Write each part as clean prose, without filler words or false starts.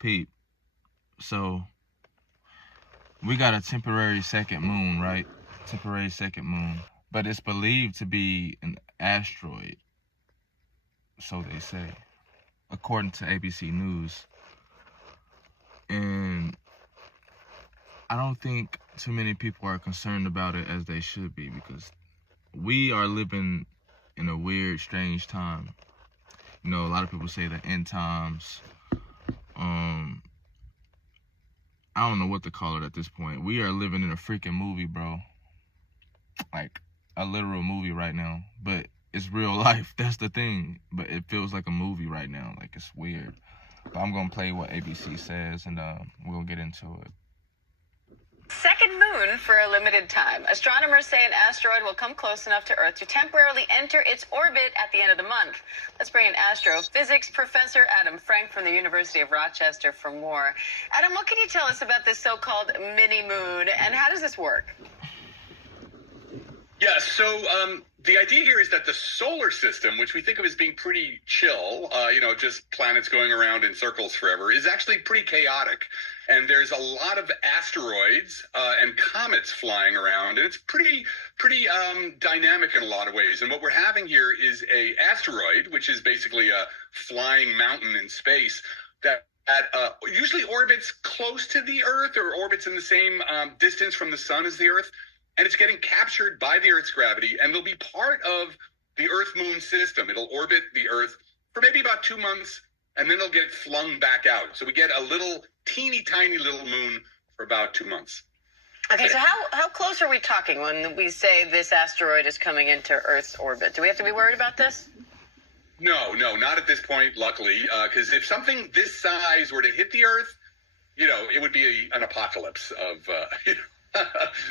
Peep. So we got a temporary second moon, right? Temporary second moon. But it's believed to be an asteroid. So they say, according to ABC News. And I don't think too many people are concerned about it as they should be, because we are living in a weird, strange time. You know, a lot of people say the end times. I don't know what to call it at this point. We are living in a freaking movie, bro. Like a literal movie right now. But it's real life. That's the thing. But it feels like a movie right now. Like, it's weird. But I'm gonna play what ABC says, and we'll get into it. Second moon for a limited time. Astronomers say an asteroid will come close enough to Earth to temporarily enter its orbit at the end of the month. Let's bring in astrophysics professor Adam Frank from the University of Rochester for more. Adam, what can you tell us about this so-called mini-moon, and how does this work? Yeah, so the idea here is that the solar system, which we think of as being pretty chill, just planets going around in circles forever, is actually pretty chaotic. And there's a lot of asteroids and comets flying around, and it's pretty dynamic in a lot of ways. And what we're having here is a asteroid, which is basically a flying mountain in space that usually orbits close to the Earth or orbits in the same distance from the sun as the Earth. And it's getting captured by the Earth's gravity, and it'll be part of the Earth-Moon system. It'll orbit the Earth for maybe about 2 months, and then it'll get flung back out. So we get a little teeny tiny little moon for about 2 months. Okay, so how close are we talking when we say this asteroid is coming into Earth's orbit? Do we have to be worried about this? No, not at this point, luckily, because if something this size were to hit the Earth, it would be an apocalypse of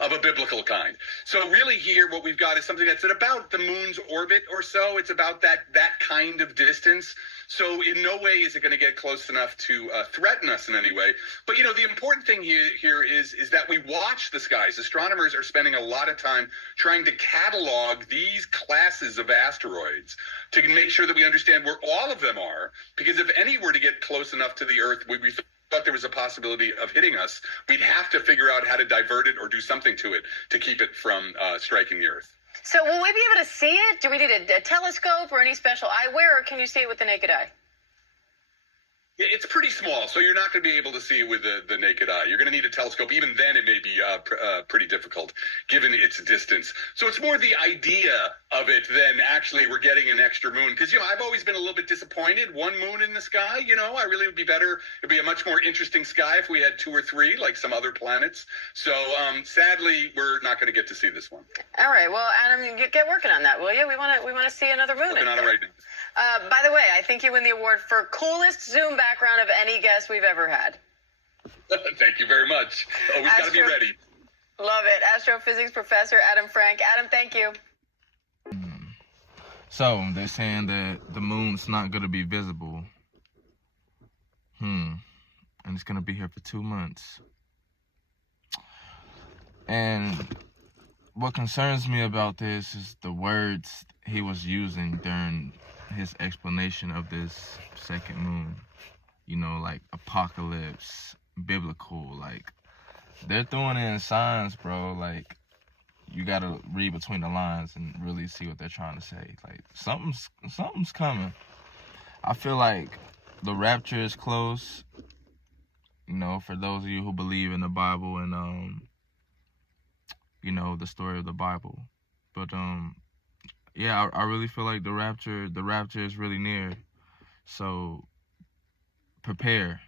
of a biblical kind. So really here what we've got is something that's at about the moon's orbit or so. It's about that kind of distance. So in no way is it going to get close enough to threaten us in any way. But, the important thing here is that we watch the skies. Astronomers are spending a lot of time trying to catalog these classes of asteroids to make sure that we understand where all of them are. Because if any were to get close enough to the Earth, we thought there was a possibility of hitting us, we'd have to figure out how to divert it or do something to it to keep it from striking the Earth. So will we be able to see it? Do we need a telescope or any special eyewear, or can you see it with the naked eye? Yeah, it's pretty small, so you're not going to be able to see it with the naked eye. You're going to need a telescope. Even then, it may be pretty difficult, given its distance. So it's more the idea of it than actually we're getting an extra moon. Because, I've always been a little bit disappointed. One moon in the sky, I really would be better. It'd be a much more interesting sky if we had 2 or 3, like some other planets. So sadly, we're not going to get to see this one. All right. Well, Adam, get working on that, will you? We want to see another moon. Working on it right now. By the way, I think you win the award for coolest Zoom background of any guest we've ever had. Thank you very much. Always got to be ready. Love it. Astrophysics professor Adam Frank. Adam, thank you. So they're saying that the moon's not going to be visible. And it's going to be here for 2 months. And what concerns me about this is the words he was using during his explanation of this second moon. Like apocalypse, biblical. Like, they're throwing in signs, bro. Like, you gotta read between the lines and really see what they're trying to say. Like, something's coming. I feel like the rapture is close. For those of you who believe in the Bible and the story of the Bible. But yeah, I really feel like the rapture is really near. So prepare.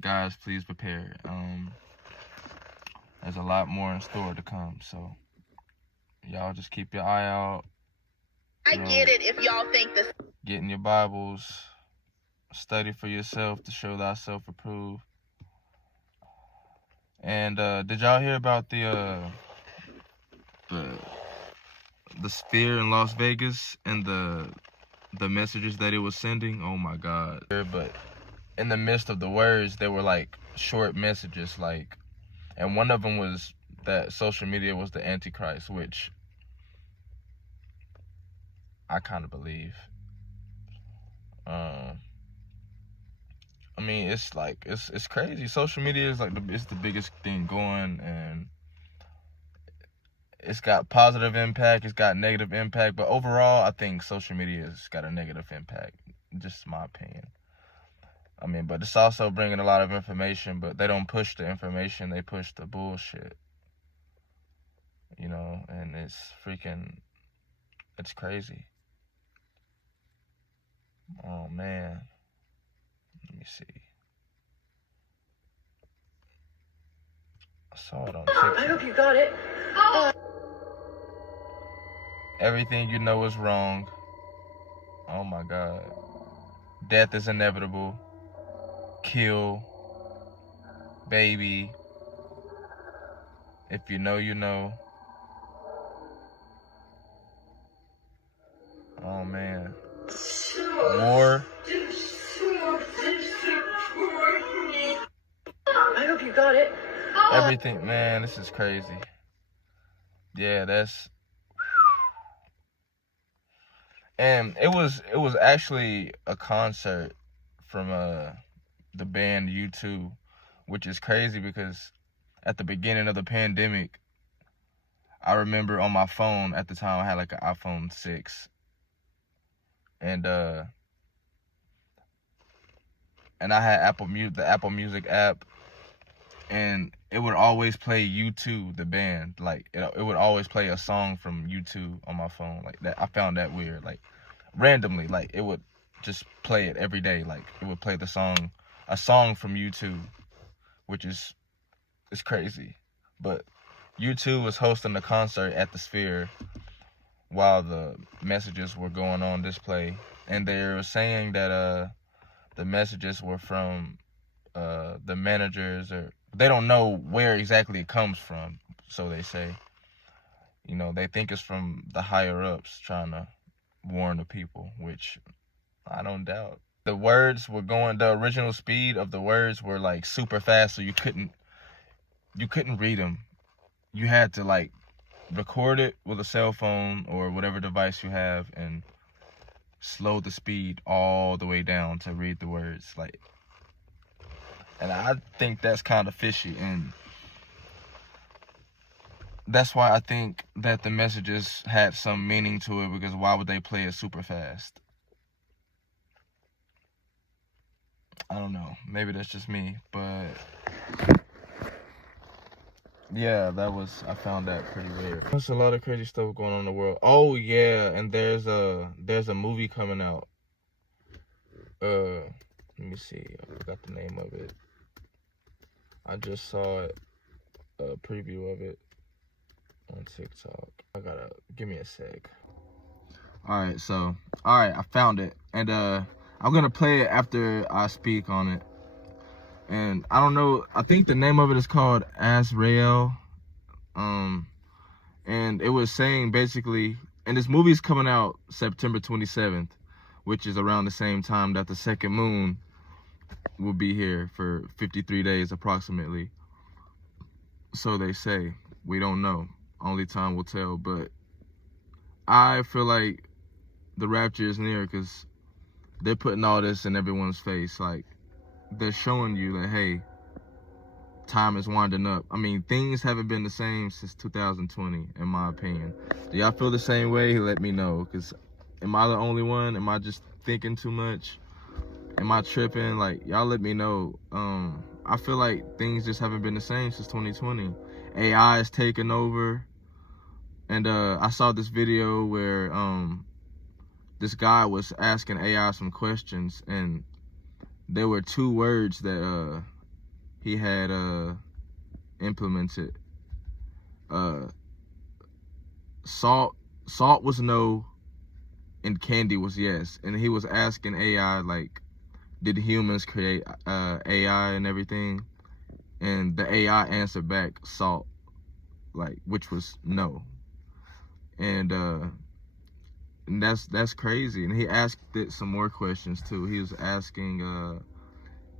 Guys, please prepare. There's a lot more in store to come. So y'all just keep your eye out. I get it if y'all think this. Get in your Bibles. Study for yourself to show thyself approved. And did y'all hear about the Sphere in Las Vegas and the messages that it was sending? Oh my God. But in the midst of the words, there were like short messages, like, and one of them was that social media was the Antichrist, which I kind of believe. I mean, it's like it's crazy. Social media is like it's the biggest thing going, and it's got positive impact, it's got negative impact, but overall, I think social media has got a negative impact. Just my opinion. I mean, but it's also bringing a lot of information, but they don't push the information, they push the bullshit. You know, and it's crazy. Oh, man. Let me see. I saw it on TikTok. I hope you got it. Everything you know is wrong. Oh my God. Death is inevitable. Kill. Baby. If you know, you know. Oh man. War. I hope you got it. Everything, man, this is crazy. Yeah, that's... And it was actually a concert from the band U2, which is crazy because at the beginning of the pandemic, I remember on my phone at the time I had like an iPhone 6, and I had the Apple Music app, and it would always play U2, the band. Like it would always play a song from U2 on my phone. Like that, I found that weird. Like randomly, like it would just play it every day. Like it would play a song from U2, which is crazy. But U2 was hosting the concert at the Sphere while the messages were going on display, and they were saying that the messages were from the managers, or they don't know where exactly it comes from, so they say. You know, they think it's from the higher ups trying to warn the people, which I don't doubt. The words were going, the original speed of the words were like super fast, so you couldn't read them. You had to like record it with a cell phone or whatever device you have and slow the speed all the way down to read the words. Like, and I think that's kind of fishy, and that's why I think that the messages had some meaning to it, because why would they play it super fast? I don't know. Maybe that's just me, but yeah, I found that pretty weird. There's a lot of crazy stuff going on in the world. Oh yeah, and there's a movie coming out. Let me see. I forgot the name of it. I just saw it, a preview of it on TikTok. Give me a sec. Alright, I found it. And I'm gonna play it after I speak on it. And I don't know, I think the name of it is called Azrael. And it was saying basically, and this movie's coming out September 27th, which is around the same time that the second moon will be here for 53 days approximately. So they say. We don't know. Only time will tell. But I feel like the rapture is near, because they're putting all this in everyone's face. Like, they're showing you that, hey, time is winding up. I mean, things haven't been the same since 2020, in my opinion. Do y'all feel the same way? Let me know. Because am I the only one? Am I just thinking too much? Am I tripping? Like, y'all let me know. I feel like things just haven't been the same since 2020. AI is taking over. And I saw this video where this guy was asking AI some questions, and there were two words that he had implemented. Salt was no, and candy was yes. And he was asking AI, like, did humans create AI and everything? And the AI answered back salt, like, which was no. And that's crazy. And he asked it some more questions too. He was asking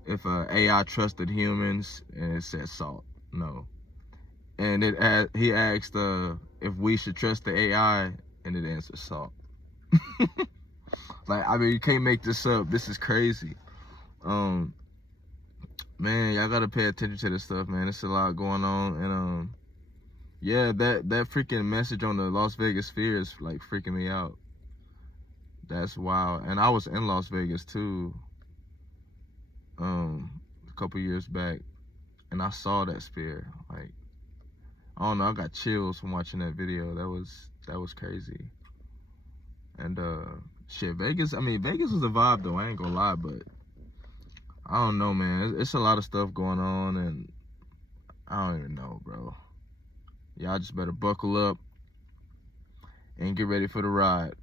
if AI trusted humans, and it said salt, no. And he asked if we should trust the AI, and it answered salt. Like, I mean, you can't make this up. This is crazy. man, y'all gotta pay attention to this stuff, man. It's a lot going on, and yeah, that freaking message on the Las Vegas Sphere is like freaking me out. That's wild. And I was in Las Vegas too, a couple years back, and I saw that sphere. Like, I don't know, I got chills from watching that video. That was crazy. And shit, Vegas. I mean, Vegas was a vibe though. I ain't gonna lie, but I don't know, man. It's a lot of stuff going on, and I don't even know, bro. Y'all just better buckle up and get ready for the ride.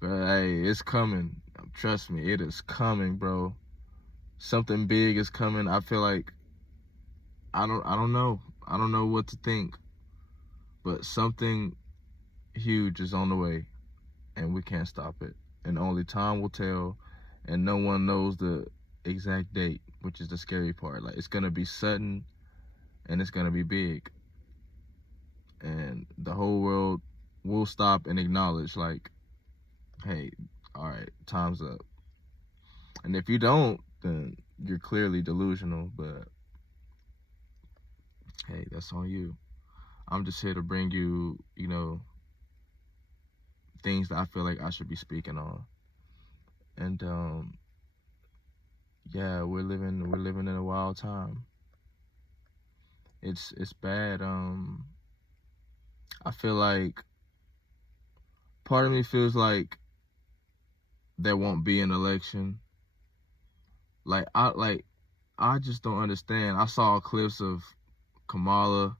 But hey, it's coming. Trust me, it is coming, bro. Something big is coming. I feel like I don't know. I don't know what to think. But something huge is on the way, and we can't stop it. And only time will tell, and no one knows the exact date, which is the scary part. Like, it's gonna be sudden, and it's gonna be big. And the whole world will stop and acknowledge, like, hey, all right, time's up. And if you don't, then you're clearly delusional, but hey, that's on you. I'm just here to bring you, you know, things that I feel like I should be speaking on. And yeah, we're living in a wild time. It's bad. I feel like part of me feels like there won't be an election. Like I just don't understand. I saw clips of Kamala.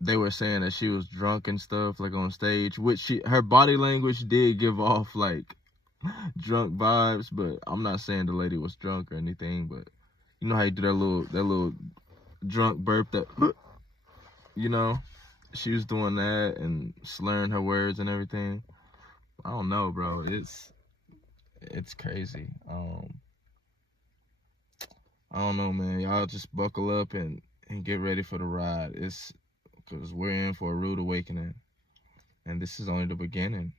They were saying that she was drunk and stuff, like on stage, which her body language did give off like drunk vibes, but I'm not saying the lady was drunk or anything, but you know how you do that little drunk burp, that you know, she was doing that and slurring her words and everything. I don't know, bro. It's crazy. I don't know, man. Y'all just buckle up and get ready for the ride. It's because we're in for a rude awakening, and this is only the beginning.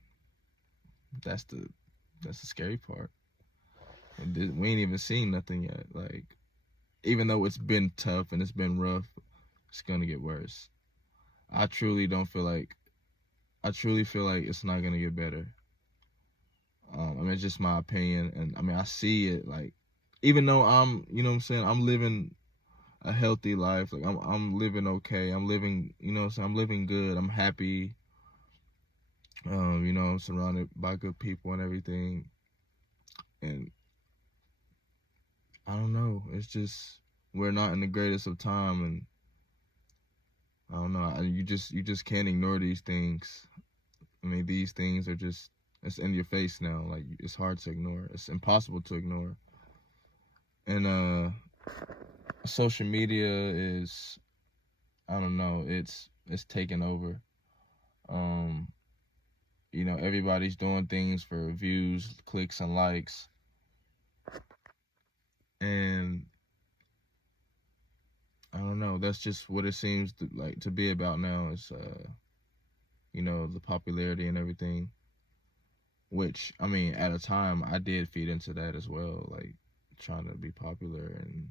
That's the scary part. And we ain't even seen nothing yet. Like, even though it's been tough and it's been rough, it's gonna get worse. I truly feel like it's not gonna get better. I mean, it's just my opinion, and I mean, I see it. Like, even though I'm, you know what I'm saying, I'm living a healthy life. Like, I'm living okay. I'm living, you know what I'm saying, I'm living good. I'm happy. You know, I'm surrounded by good people and everything. And I don't know. It's just, we're not in the greatest of time, and I don't know. You just can't ignore these things. I mean, these things are just, it's in your face now. Like, it's hard to ignore. It's impossible to ignore. And social media is, I don't know, it's taken over. You know, everybody's doing things for views, clicks, and likes. And I don't know, that's just what it seems to be about now, is you know, the popularity and everything. Which, I mean, at a time I did feed into that as well, like trying to be popular and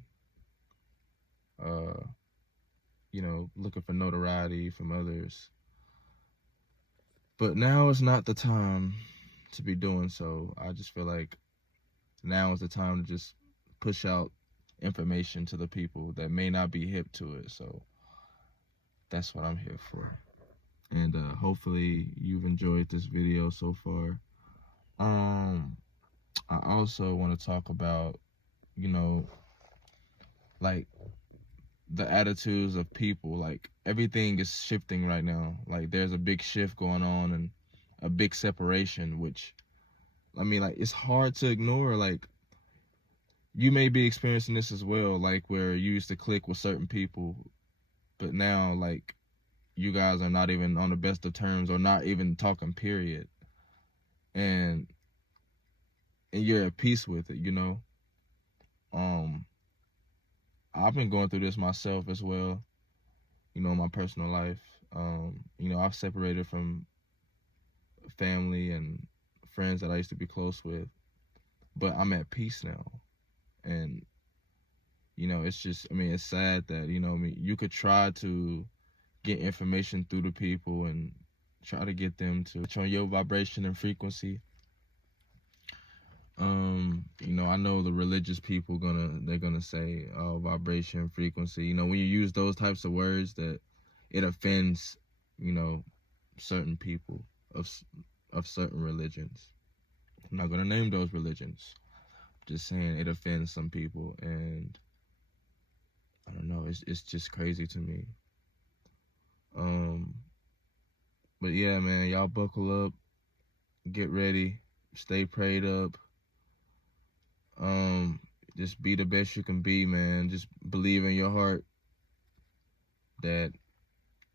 you know, looking for notoriety from others. But now is not the time to be doing so. I just feel like now is the time to just push out information to the people that may not be hip to it. So that's what I'm here for. And hopefully you've enjoyed this video so far. I also want to talk about, you know, like the attitudes of people. Like, everything is shifting right now. Like, there's a big shift going on and a big separation, which, I mean, like, it's hard to ignore. Like, you may be experiencing this as well, like where you used to click with certain people, but now, like, you guys are not even on the best of terms, or not even talking, period. And you're at peace with it, you know? I've been going through this myself as well, you know, in my personal life. You know, I've separated from family and friends that I used to be close with, but I'm at peace now. And, you know, it's just, I mean, it's sad that, you know, I mean, you could try to get information through to people and try to get them to on your vibration and frequency. You know, I know the religious people they're gonna say, oh, vibration, frequency. You know, when you use those types of words, that it offends, you know, certain people of certain religions. I'm not gonna name those religions. Just saying it offends some people, and I don't know. It's just crazy to me. But yeah, man, y'all buckle up, get ready, stay prayed up. Just be the best you can be, man. Just believe in your heart that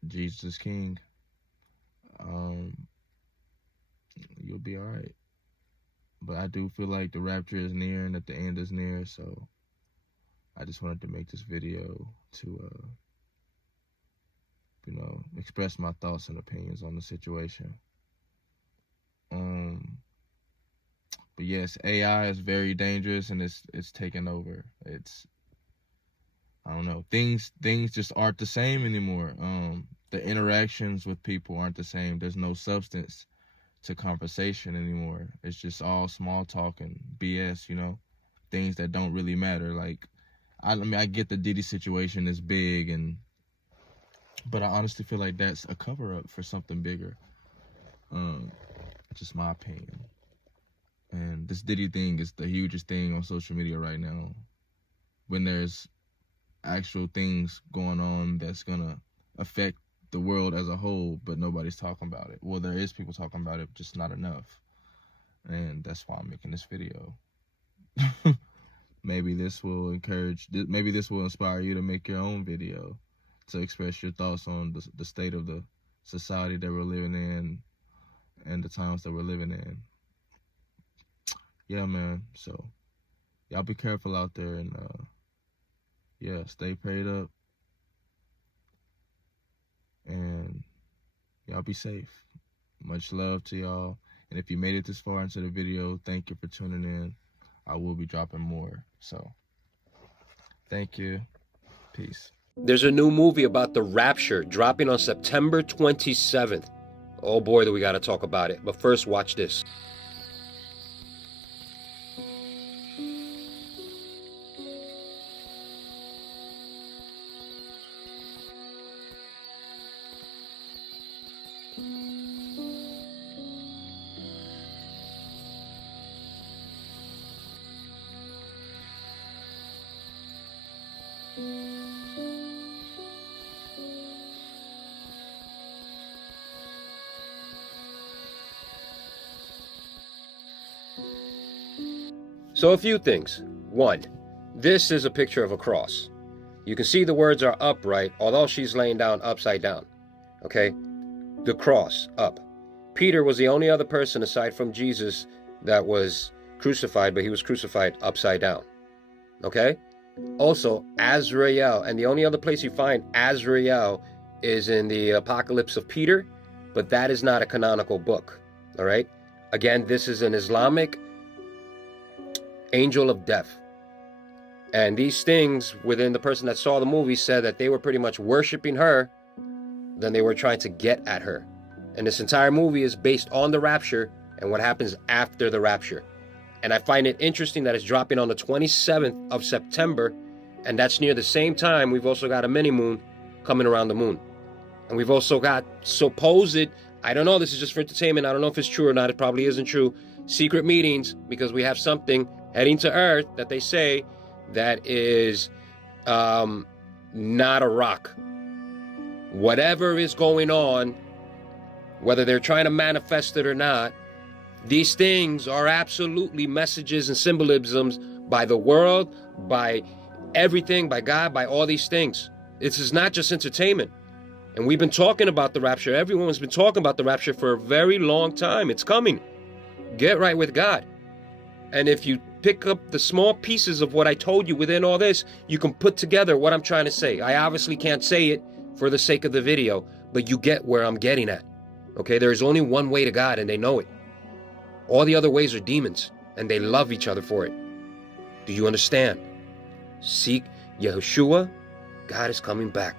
Jesus is King. You'll be all right. But I do feel like the rapture is near and that the end is near, so I just wanted to make this video to, you know, express my thoughts and opinions on the situation. But yes, AI is very dangerous, and it's taking over. I don't know, things just aren't the same anymore. The interactions with people aren't the same. There's no substance to conversation anymore. It's just all small talk and BS, you know, things that don't really matter. Like, I mean, I get the Diddy situation is big, but I honestly feel like that's a cover-up for something bigger. Just my opinion. And this Diddy thing is the hugest thing on social media right now, when there's actual things going on that's gonna affect the world as a whole, but nobody's talking about it. Well, there is people talking about it, just not enough. And that's why I'm making this video. Maybe this will inspire you to make your own video, to express your thoughts on the state of the society that we're living in and the times that we're living in. Yeah, man. So y'all be careful out there, and yeah, stay prayed up, and y'all be safe. Much love to y'all. And if you made it this far into the video, thank you for tuning in. I will be dropping more. So thank you. Peace. There's a new movie about the Rapture dropping on September 27th. Oh boy, do we got to talk about it. But first, watch this. So a few things. One, this is a picture of a cross. You can see the words are upright, although she's laying down upside down. Okay? The cross, up. Peter was the only other person aside from Jesus that was crucified, but he was crucified upside down. Okay? Also, Azrael, and the only other place you find Azrael is in the Apocalypse of Peter, but that is not a canonical book. All right? Again, this is an Islamic angel of death. And these things within the person that saw the movie said that they were pretty much worshiping her than they were trying to get at her. And this entire movie is based on the rapture and what happens after the rapture. And I find it interesting that it's dropping on the 27th of September, and that's near the same time we've also got a mini moon coming around the moon. And we've also got supposed, I don't know, this is just for entertainment, I don't know if it's true or not, it probably isn't true, secret meetings, because we have something heading to Earth that they say that is not a rock. Whatever is going on, whether they're trying to manifest it or not, these things are absolutely messages and symbolisms by the world, by everything, by God, by all these things. This is not just entertainment. And we've been talking about the rapture. Everyone's been talking about the rapture for a very long time. It's coming. Get right with God. And if you pick up the small pieces of what I told you within all this, you can put together what I'm trying to say. I obviously can't say it for the sake of the video, but you get where I'm getting at. Okay, there is only one way to God, and they know it. All the other ways are demons, and they love each other for it. Do you understand? Seek Yahushua. God is coming back.